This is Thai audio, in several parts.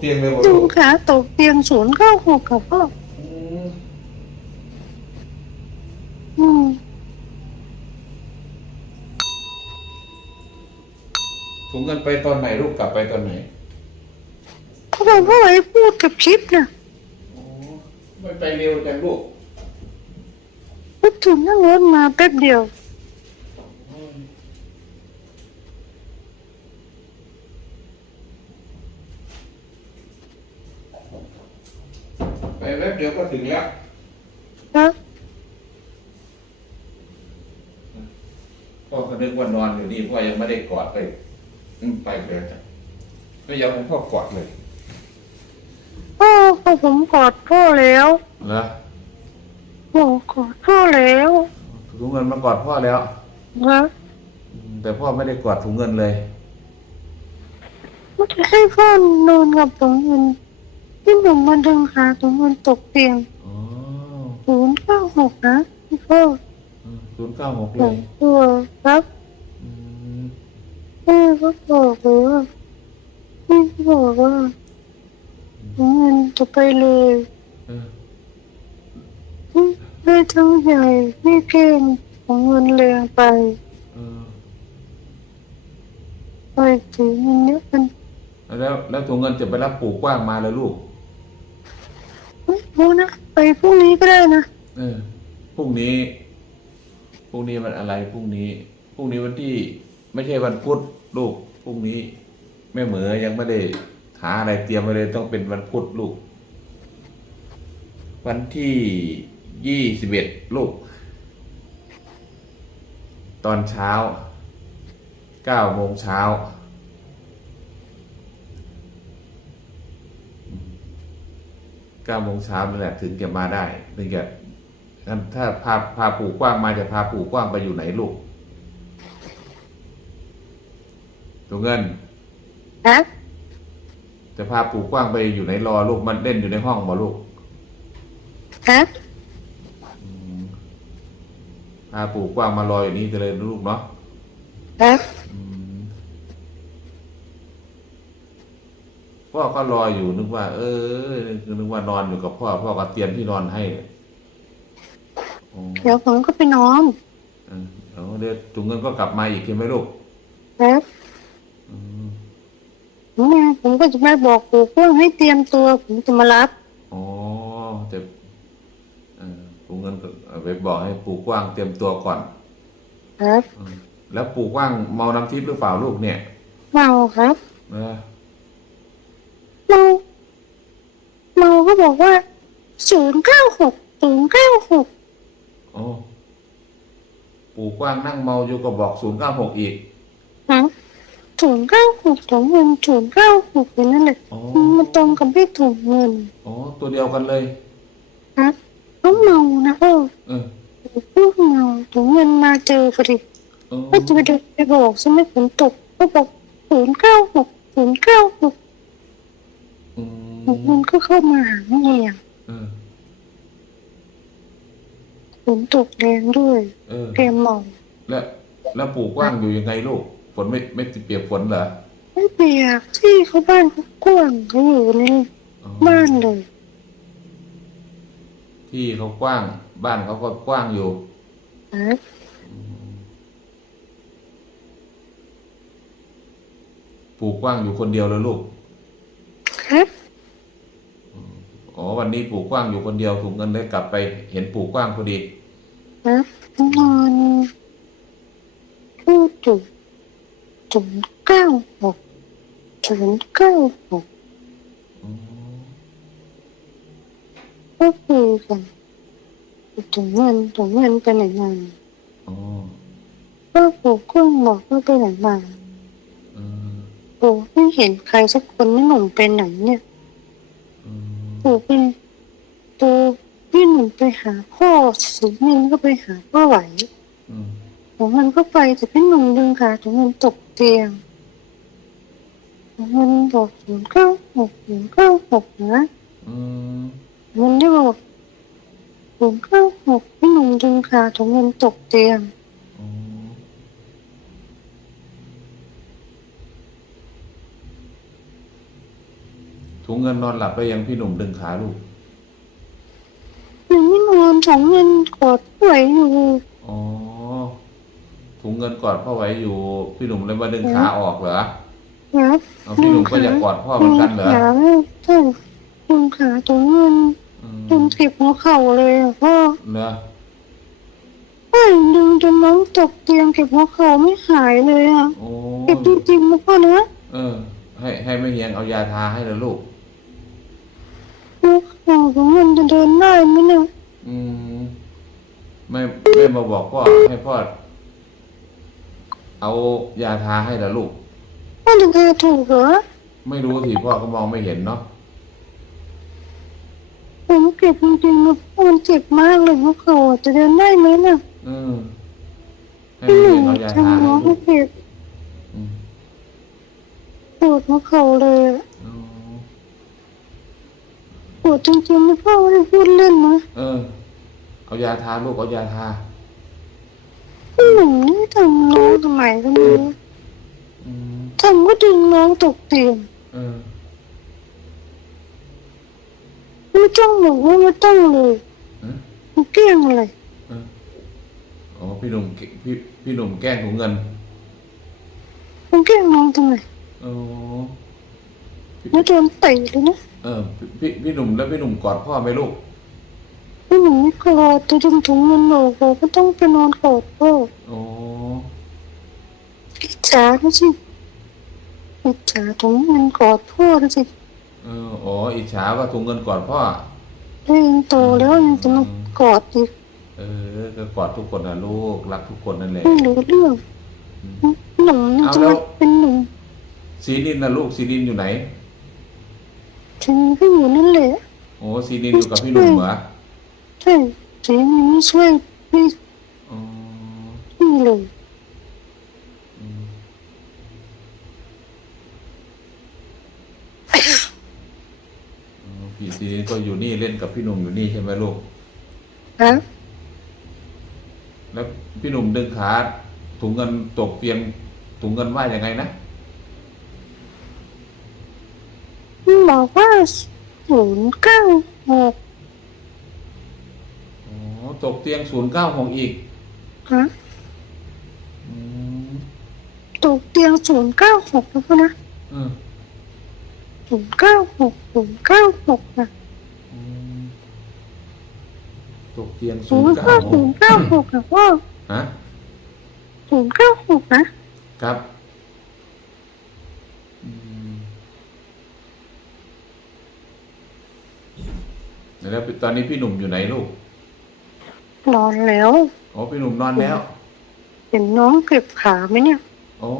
เตียงเลยบ่ลุลูงกขาตกเตียงศูนย์เก้าหกกับพ่ออืมอืมถุงเงินไปตอนไหนลูกกลับไปตอนไหนเขาบอกว่าไอ้พูดกับชิปน่ะอ๋อไม่ไปเร็วจังลูกพูดถึงนั่งรถมาแป๊บเดียว ไปแป๊บ เดียวก็ถึงแล้วนะพ่อก็นึกว่านอนอยู่นี่พ่อยังไม่ได้กอดเลยอืมไปเลยจ้ะไม่ยอมให้พ่อกอดเลยพ่อพอผมกอดพ่อแล้วเหรอบอกกอดพ่อแล้วถุงเงินมากอดพ่อแล้วนะอืมแต่พ่อไม่ได้กอดถุงเงินเลยว่าจะให้พ่อนอนกับถุงเงิน ที่หนุ่มมาดึงขาถุงเงินตกเตียงอ๋อศูนย์เก้าหกนะพี่พ่อศูนย์เก้าหกหเลลยงตัวครับอืมแม่ก็บอกเลยว่าแม่ก็บอกว่าถุงเงินจะไปเลยเออแม่ทั้งใหญ่แม่เก่งของเงินแรงไป เออไปถึงเงินเนี้ยมันแล้วแล้วถุงเงินจะไปรับปู่กว้างมาแล้วลูกไม่ รู้นะไปพรุ่งนี้ก็ได้นะเออพรุ่งนี้พรุ่งนี้มันอะไรพรุ่งนี้พรุ่งนี้วันที่ ไม่ใช่วันพุธลูกพรุ่งนี้ แม่เหมือยังไม่ได้หาอะไรเตรียมไว้เลยต้องเป็นวันพุธลูก วันที่ยี่สิบเอ็ดลูก ตอนเช้าเก้าโมงเช้าเก้าโมงเช้านั่นแหละถึงจะมาได้ถึงจะงั้นถ้าพาพาปู่กว้างมาจะพาปู่กว้างไปอยู่ไหนลูกตัวเงินฮะจะพาปู่กว้างไปอยู่ไหนรอลูกมันเล่นอยู่ในห้องบ่ลูกฮะอืมพาปู่กว้างมารออยู่นี่จะเลยลูกเนาะฮะ อืม พ่อก็รออยู่นึกว่า เออนึกว่านอนอยู่กับพ่อ พ่อก็เตรียมที่นอนให้โอ้เดี๋ยวผมก็ไปนอนเออเอาเดี๋ยวถุงเงินก็กลับมาอีกใช่ไหมลูกฮะอืมแม่ผมก็จะไม่บอกปู่เพื่อให้เตรียมตัว ผมจะมารับอ๋อแต่เออถุงเงินก็เอาไปบอกให้ปู่กว้างเตรียมตัวก่อน ครับอืมแล้วปู่กว้างเมาน้ำทิพย์หรือเปล่าลูกเนี่ยเมาครับ เออ เมาเมาก็บอกว่าศูนย์เก้าหกศูนย์เก้าหกโอ้ปู่กว้างนั่งเมาอยู่ก็บอกศูนย์เก้าหกอีกฮะศูนย์เก้าหกถุงเงินศูนย์เก้าหกอย่างนั้นแหละอ๋อมันตรงกับเลขถุงเงินอ๋อตัวเดียวกันเลยฮะเขาเมานะเออเออพวกเมาถุงเงินมาเจอพอดีเออ ก็จะไปดูไปบอกใช่ไหมฝนตกก็บอกศูนย์เก้าหกศูนย์เก้าหก อืถุงมเงินก็เข้ามาหาแม่เออ ฝนตกแรงด้วยเออแกเมาแล้วแล้วปู่กว้างอยู่ยังไงลูก ฝนไม่ไม่เปียกฝนเหรอไม่เปียกที่เขาบ้านเขากว้างเขาอยู่ในอ๋อบ้านเลยที่เขากว้าง บ้านเขาก็กว้างอยู่ฮะปู่กว้างอยู่คนเดียวเลยลูก ครับ อ๋อวั นนี้ปู่กว้างอยู่คนเดียวถุงเงินได้กลับไปเห็นปู่กว้างพอดีครับนอนพูดจุดศูนย์เก้าหกศูนย์เก้าหกอ๋อก็คุยกันถึงเงินถึงเงินไปไหนมาอ๋อก็ปู่กุ้งบอกว่าไปไหนมาเออปู่ไม่เห็นใครสักคนนี่หนุ่มเป็นไหนเนี่ยเออปู่เป็นปู่พี่ หนุ่มไปหาพ่อสิเงินก็ไปหาพ่อไหวอืมถึงเงินก็ไปแต่พี่หนุ่มดึงขาถึงเงินตกเตียงถึงเงินบอกศูนย์เก้าหกศูนย์เก้าหกนะมเงินได้บอกศูนย์เก้าหกพี่หนุ่มดึงขาถึงเงินตกเตียงถุงเงินนอนหลับไปยังพี่หนุ่มดึงขาลูก นอนสองเงินกอดไหวอยู่อ๋อถุงเงินกอดพ่อไว้อยู่ พี่หนุ่มเลยมาดึงขาออกเหรอครับเอาพี่หนุ่มก็อยากกอดพ่อเหมือนกันเหรอขาใช่ดึงขาตัวเงินอืมดึงเก็บหัวเข่าเลยอะพ่อเนอะเอ้ยดึงจนน้องตกเตียงเก็บหัวเข่าไม่หายเลยอะโอ้เก็บจริงๆนะพ่อนะเออ ให้ให้แม่เฮียงเอายาทาให้เลยลูกหัวเข่าของมันจะเดินได้ไหมเนี่ย อืมไม่ไม่มาบอกพ่อให้พ่อเอายาทาให้ละลูก พ่อจะเดินถูกเหรอไม่รู้สิพ่อก็มองไม่เห็นเนาะผมเก็บจริงๆนะพ่อมันเจ็บมากเลยหัวเข่าอะจะเดินได้ไหมน่ะเออให้พี่หแม่นึ่งเฮียงเอายาทาทำให้น้องลูให้กเจ็บอืม ปวดหัวเข่าเลยอะอ๋อ ปวดจริงๆนะพ่อไม่ได้พูดเล่นนะเออ เอายาทาลูกเอายาทาพี่หนึ่งนี่ทำน้องทำไมก็ไม่รู้อืมทำก็ดึงน้องตกเตียงเออ ไม่ต้องบอกว่าไม่ต้องเลยเออมันเกลี้ยงเลยเอออ๋อพี่หนุ่มเกพี่พี่หนุ่มแกล้งถุงเงินมันเกลี้ยงน้องทำไมอ๋อแล้วโดนเตะเลยนะ เออพี่พี่พี่หนุ่มแล้วพี่หนุ่มกอดพ่อไหมลูกพี่หนึ่งไม่กอดจะดึงถุงเงินออกเราก็ต้องไปนอนกอดพ่อโอ้อิจฉาดูสิอิจฉาถุงเงินกอดพ่อดูสิเอออ๋ออิจฉาว่าถุงเงินกอดพ่อตัวเองโตแล้วยังจะมากอดอีกเออก็กอดทุกคนนะลูกรักทุกคนนั่นแหละไม่รู้เรื่องอืมหนุ่มนี่เอาจะแล้วมาเป็นหนุ่มซีดินนะลูกซีดินอยู่ไหน ฉันก็อยู่นั่นแหละโอ้ซีดินอยู่กับพี่หนุ่มเหรอใช่ฉันไม่ช่วยพี่อ๋อพี่เลยอืมอ๋อพี่ซีดินก็อยู่นี่เล่นกับพี่หนุ่มอยู่นี่ใช่ไหมลูก ฮะแล้วพี่หนุ่มดึงขาถุงเงินตกเตียงถุงเงินว่ายังไงนะ บอกว่าศูนย์เก้าหกอ๋อตกเตียงศูนย์เก้าของอีกฮะอืมตกเตียงศูนย์เก้าหกแล้วก็นะเออศูนย์เก้าหกศูนย์เก้าหกนะอืมตกเตียงศูศูนนย์ย์เก้าเก้าศูนย์เก้าหกนะพ่อฮะศูนย์เก้าหกนะครับ แล้วตอนนี้พี่หนุ่มอยู่ไหนลูก นอนแล้วอ๋อพี่หนุ่มนอนแล้ว เห็นน้องเก็บขาไหมเนี่ยโอ้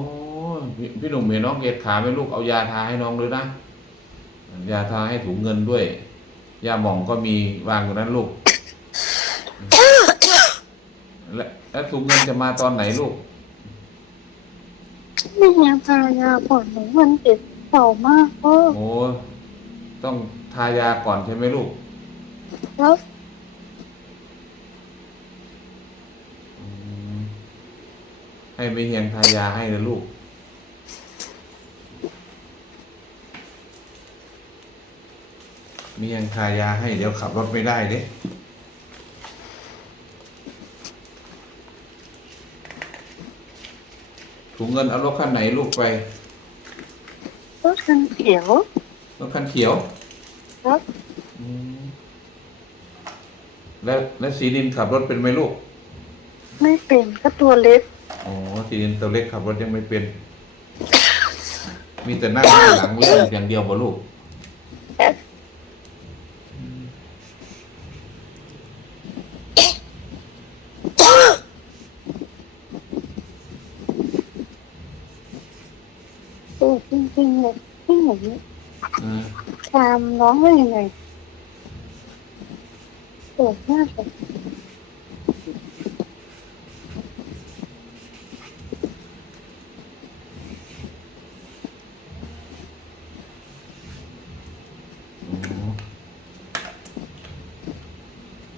พี่พี่หนุ่มเห็นน้องเกดขาไหมลูกเอายาทาให้น้องด้วยนะ ยาทาให้ถุงเงินด้วย ยาหม่องก็มีวางอยู่นั้นลูก และแล้วถุงเงินจะมาตอนไหนลูกไม่ยาตายาก่อนหนูมันเจ็บเข่ามากพ่อโอ้ต้องทายาก่อนใช่ไหมลูก แล้วอืมให้ไม่เฮียงทายาให้เลยลูก มียังทายาให้เดี๋ยวขับรถไม่ได้เด้ถุงเงินเอารถคันไหนลูกไปก็ทันเขียว รถคันเขียว ครับ อืม แล้วแล้วสีดินขับรถเป็นไหมลูก ไม่เป็นก็ตัวเล็กอ๋อสีดินตัวเล็กขับรถยังไม่เป็น มีแต่นั่งข้างหลังเล่นอย่างเดียวบ่ลูกเออจริงๆเลยพี่หนูอืม ตามน้องได้ยังไงปว ดมากเลย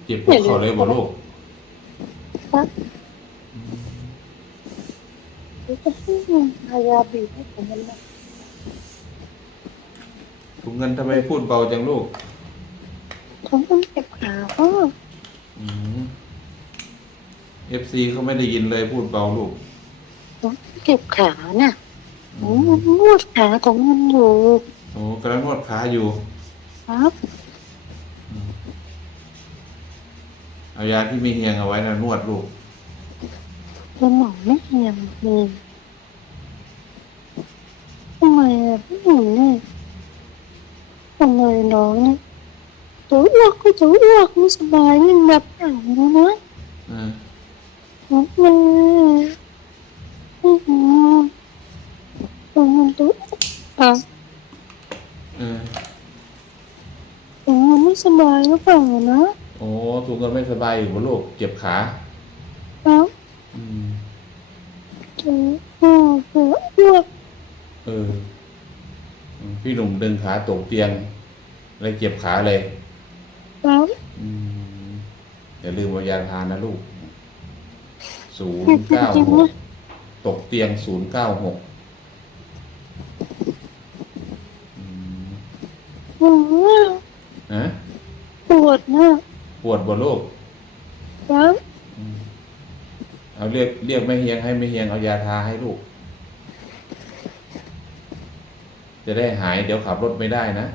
เจ็บปวดเข่าเลยบ่ลูกครับแล้วจะให้ทายาบีบให้ผมมันนะถุงเงินทำไมพูดเบาจังลูกผมต้องเจ็บขาพ่อ อืมเอ ฟซีเขาไม่ได้ยินเลยพูดเบาลูกผมเจ็บขาน่ะผอืมมนวดขาของมันอยู่โอ้กำลังนวดขาอยู่ ครับเอายาที่มีเฮียงเอาไว้นะนวดลูกเป็นหมอไม่เหียมเลยทำไมอะพี่หนูเนี่ยทำไมน้องเนี่ยตัวอ้วกก็ตัวอ้วกไม่สบายนี่แบบอ่างนะนะอ่า มันมันอืมมันตัวอะเออมันไม่สบายหรือเปล่านะโอ้ถูกเงินไม่สบายอยู่บนโลกเจ็บขาครับอืมตัวอ้วกตัวอ้วกเอออืมพี่หนุ่มดึงขาตกเตียงเลยเจ็บขาเลยครับอืมอย่าลืมเอายาทานนะลูก ศูนจริย์เก้างจริงหนะกตกเตียงศูนย์เก้าหกมันว่าฮะปวดมากปวดบนลูกครับอืมเอาเรียกเรียกไม่เฮียงให้ไม่เฮียงเอายาทาให้ลูก จะได้หายเดี๋ยวขับรถไม่ได้นะ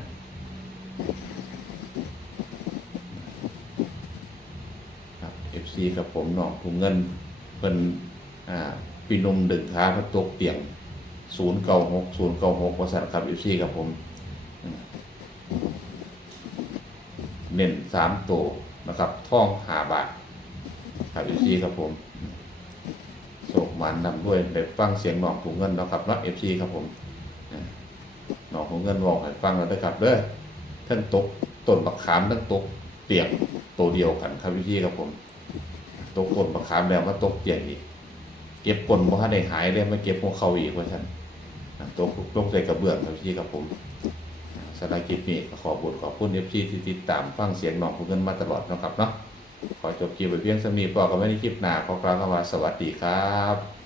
ครับ FC กับผมหนองถุงเงิน เป็นอ่าปีนมดึกขาพระตกเตียงศูนย์เก้าหกศูนย์เก้าหกบริษัทครับ FC กับผม เน้นสามตัวนะครับท่องหาบาทครับ FC ครับผมโศกมันนำด้วยเด็ฟังเสียงหนองถุงเงินเนาะครับเนาะ FC ครับผมหนองถุงเงินบอกให้ฟังแล้วเด้ครับเด้อท่านตกต้นบักขามทั้งตกเตียงตัวเดียวกันครับ FC ครับผม ตกต้นบักขามแล้วมาตกเตียงอีก เก็บกลนบ่ทันได้หายเลยมาเก็บของเขาอีกว่าซั่นตกตกลงใส่กระเบื้องครับ FC ครับผมสาคลิปนี้ขอบุญขอบคุณ FC ที่ติดตามฟังเสียงน้องผู้เงินมาตลอดนะครับเนาะขอจบคลิปไปเพียงสมีพอกันไม่ในคลิปหน้าขอกล่าวคำว่าสวัสดีครับ